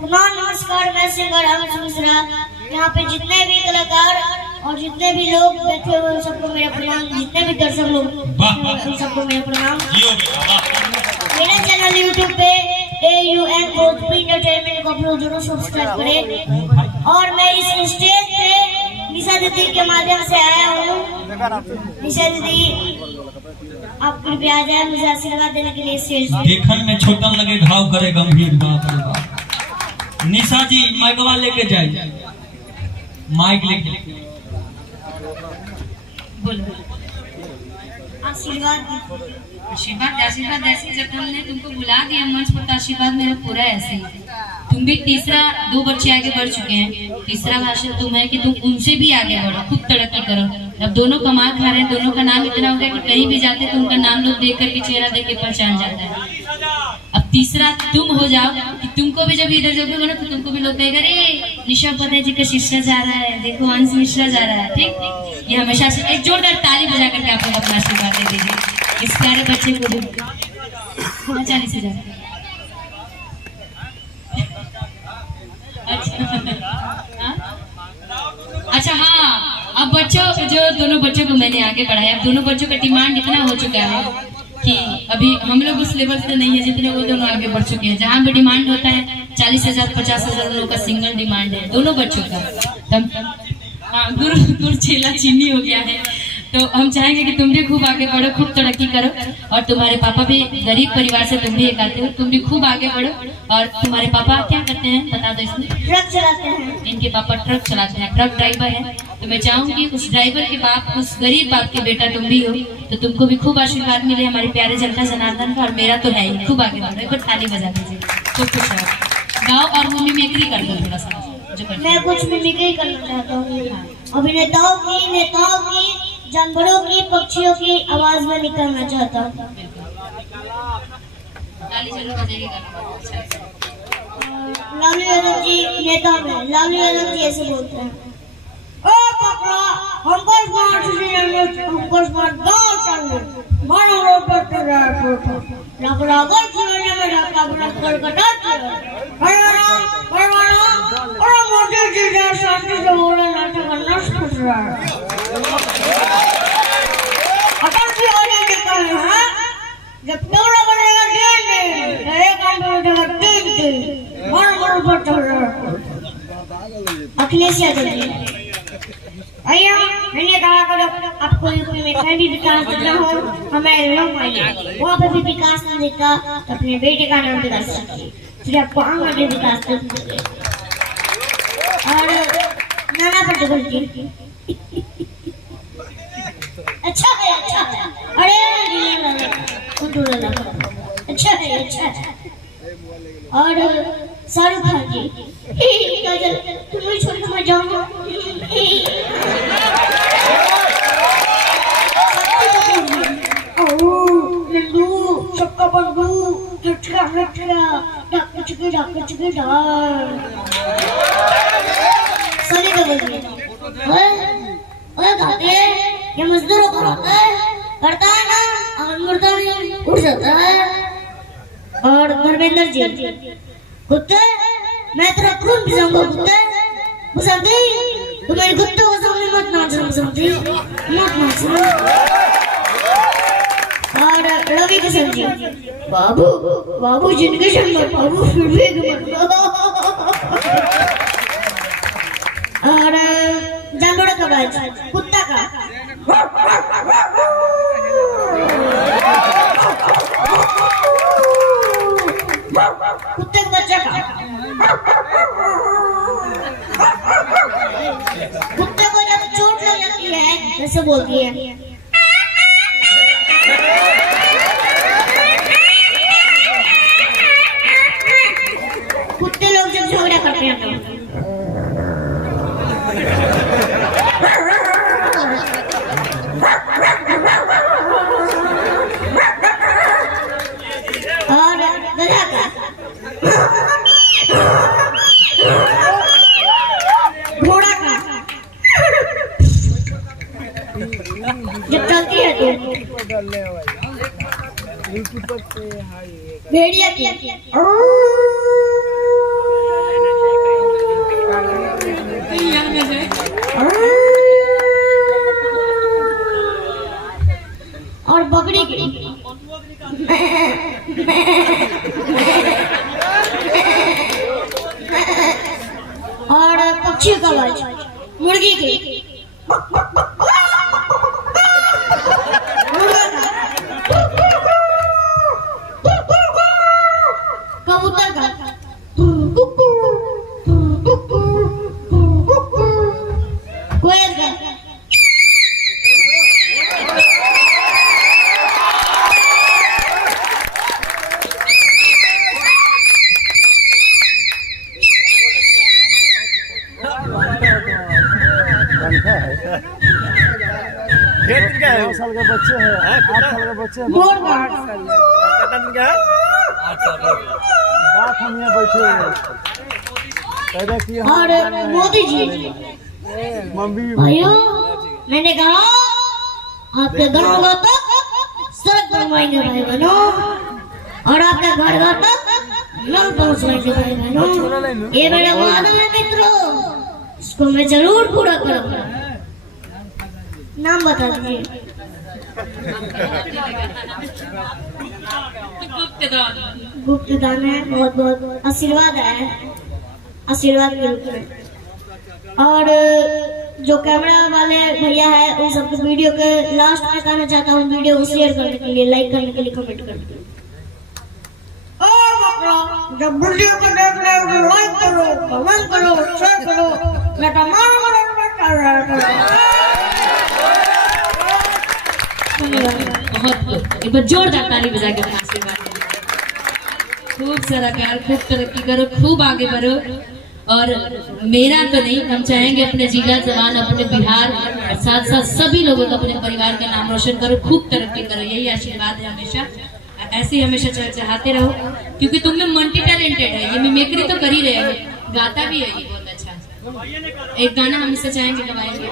प्रणाम नमस्कार। मैं सिंगर अमित मिश्रा। यहाँ पे जितने भी कलाकार और जितने भी लोग बैठे हुए हैं सबको मेरा प्रणाम। जितने भी दर्शक लोग उन सबको मेरा प्रणाम। मेरा चैनल यूट्यूब पे AUN भोजपुरी एंटरटेनमेंट को अपलोड जरूर सब्सक्राइब करें। और मैं इस स्टेज पे निशा दीदी के माध्यम से आया हूँ। निशा दीदी आप कृपया आ जाए मुझे आशीर्वाद देने के लिए स्टेज पे। देखने में छोटा लगे घाव करे गंभीर। बाप रे बाप। निशा जी माइकवा लेके जाए, माइक लेके बोलो आशीर्वाद आशीर्वाद ऐसे जब हमने तुमको बुला दिया मंच पर तो आशीर्वाद मेरा पूरा ऐसे ही। तुम भी तीसरा 2 बच्चे आगे बढ़ चुके हैं। तीसरा भाषण तुम है कि तुम उनसे भी आगे बढ़ो, खूब तरक्की करो। अब दोनों कमा खा रहे हैं, दोनों का नाम इतना हो गया कि कहीं भी जाते तो उनका नाम लोग देख करके चेहरा देख के पहचान जाता है। अब तीसरा तुम हो जाओ कि तुमको भी जब इधर जब ना तो तुमको भी लोग कहेगा अरे निशा उपाध्याय जी का शिष्य जा रहा है, देखो अंश मिश्रा जा रहा है। ठीक, ये हमेशा से एक जोरदार ताली बजा करके आप लोग अपना आशीर्वाद दे दीजिए इस प्यारे बच्चे को भी। 40,000। अच्छा हाँ, अब बच्चों जो दोनों बच्चों को मैंने आगे बढ़ाया। अब दोनों बच्चों का डिमांड इतना हो चुका है कि अभी हम लोग उस लेवल से नहीं है जितने वो दोनों आगे बढ़ चुके हैं। जहाँ भी डिमांड होता है 40,000 50,000 लोगों का सिंगल डिमांड है दोनों बच्चों का। तब हाँ, गुड़ चेला चीनी हो गया है। तो हम चाहेंगे कि तुम भी खूब आगे बढ़ो, खूब तरक्की करो। और तुम्हारे पापा भी गरीब परिवार से तुम भी एक आते हो, तुम भी खूब आगे बढ़ो। और तुम्हारे पापा क्या करते हैं बता दो इसमें? ट्रक चलाते हैं। इनके पापा ट्रक चलाते हैं, ट्रक ड्राइवर है। तो मैं चाहूंगी उस ड्राइवर के बाप, उस गरीब बाप के बेटा तुम भी हो, तो तुमको भी खूब आशीर्वाद मिले हमारे प्यारे जनता जनार्दन का। और मेरा तो है ही, खूब आगे बढ़ो। एक बार ताली बजा दीजिए, खूब खुश रहो। गाओ और मिमिक्री कर दो थोड़ा सा जो करते। मैं कुछ मिमिक्री करना चाहता हूँ। अभिनेताओं की, नेताओं की, जानवरों की, पक्षियों की आवाज में निकलना चाहता हूँ। लालू यादव जी नेता में, लालू यादव जी ऐसे बोलते हैं, ओ पकड़ा हमको स्मार्ट हमको स्मार्ट गाँव चाहिए मानो रोड पर चल रहा है लगलागर चलने में रखा बना कलकत्ता परवाना और मोदी जी ने शांति से बोले नाटक करना सीख रहा है। अटल जी वाले लिखा है जब टोला बनेगा दिन एक काम बनेगा 3 दिन मानो रोड पर चल रहा है। अखिलेश यादव जी भैया मैंने कहा करो आपको यूपी में कहीं भी विकास करना हो हमें लोग आइए, वहाँ पे भी विकास नहीं दिखा तो अपने बेटे का नाम विकास रखिए, फिर आपको आगे विकास कर देंगे। और नाना पटेल जी अच्छा है, अच्छा है। अरे अच्छा है, अच्छा है। और शाहरुख खान जी तुम्हें छोड़ के मैं जाऊंगा। नंदू सबका बंदू चुटका चुटका डक चुके डक चुके डाल सनी तो बोलिए ओए गाते ये मजदूरों को करता है ना, अगर मुर्दा नहीं उड़ जाता है। और धर्मेंद्र जी कुत्ते मैं तेरा खून पिसाऊंगा कुत्ते बसंती, तू मेरे कुत्ते को सामने मत नाच बसंती, मत नाच। और रवि किशन जी बाबू बाबू जिनके शंकर बाबू फिर भी और जानवर का बाज कुत्ता का कुत्ते का बच्चा का कुत्ते को जब चोट लग जाती है जैसे बोलती है कुत्ते लोग जब झगड़ा करते हैं और गधा का घोड़ा का जब चलती है तो भेड़िया की अच्छी आवाज मुर्गी की, कबूतर का, कोयल का, साल का बच्चे है, 8 साल का बच्चे है। मोर का, बात हम यहाँ बैठे हैं पैदा किए हम। और मोदी जी। मम्मी भाइयों, मैंने कहा आपके गाँव तक सड़क बनवाएंगे भाई बहनों, और आपके घर तक नल पहुँचवाएंगे भाई बहनों। ये मेरा वादा है मित्रों, इसको मैं जरूर पूरा करूँगा। नाम बता दीजिए। गुप्त दान है, बहुत बहुत आशीर्वाद है, आशीर्वाद के रूप में। और जो कैमरा वाले भैया है उन सबको वीडियो के लास्ट में कहना चाहता हूँ, वीडियो को शेयर करने के लिए, लाइक करने के लिए, कमेंट करने के लिए। जब वीडियो को देख रहे हो तो लाइक करो, कमेंट करो, शेयर करो, मैं तमाम बहुत एक बार जोरदार ताली बजा के अपना आशीर्वाद दो। खूब सारा प्यार, खूब तरक्की करो, खूब आगे बढ़ो। और मेरा तो नहीं, हम चाहेंगे अपने जिला जवान, अपने बिहार और साथ साथ सभी लोगों का, अपने परिवार का नाम रोशन करो, खूब तरक्की करो। यही आशीर्वाद है हमेशा, ऐसे ही हमेशा चाहते रहो, क्योंकि तुम में मल्टी टैलेंटेड है। ये मिमिक्री तो कर ही रहे हो, गाता भी है ये बहुत अच्छा। एक गाना हम इससे चाहेंगे गवाएंगे।